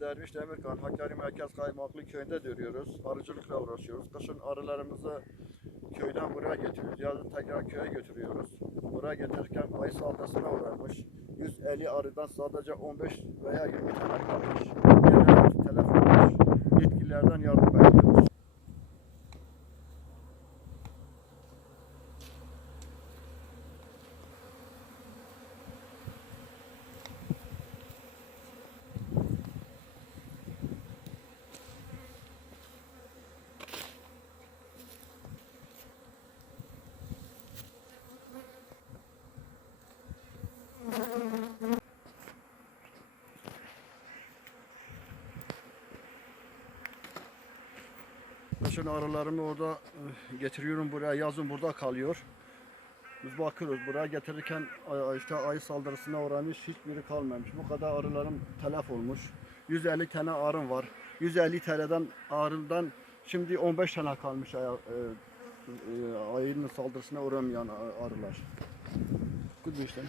Ben Derviş Demirkan, Hakkari Merkez Kaymaklı köyünde duruyoruz. Arıcılıkla uğraşıyoruz. Kışın arılarımızı köyden buraya getiriyoruz. Yazın tekrar köye götürüyoruz. Buraya getirirken ayı saldırısına uğramış. 150 arıdan sadece 15 veya 20 tane kalmış. Genel telef olmuş. Yetkililerden yardım Kışın arılarımı orada e, getiriyorum buraya. Yazın burada kalıyor. Biz bakıyoruz buraya getirirken işte ayı saldırısına uğramış hiçbiri kalmamış. Bu kadar arılarım telef olmuş. 150 tane arım var. 150 TL'den arından şimdi 15 tane kalmış aya- e, e, ayının saldırısına uğramayan arılar. Good işte.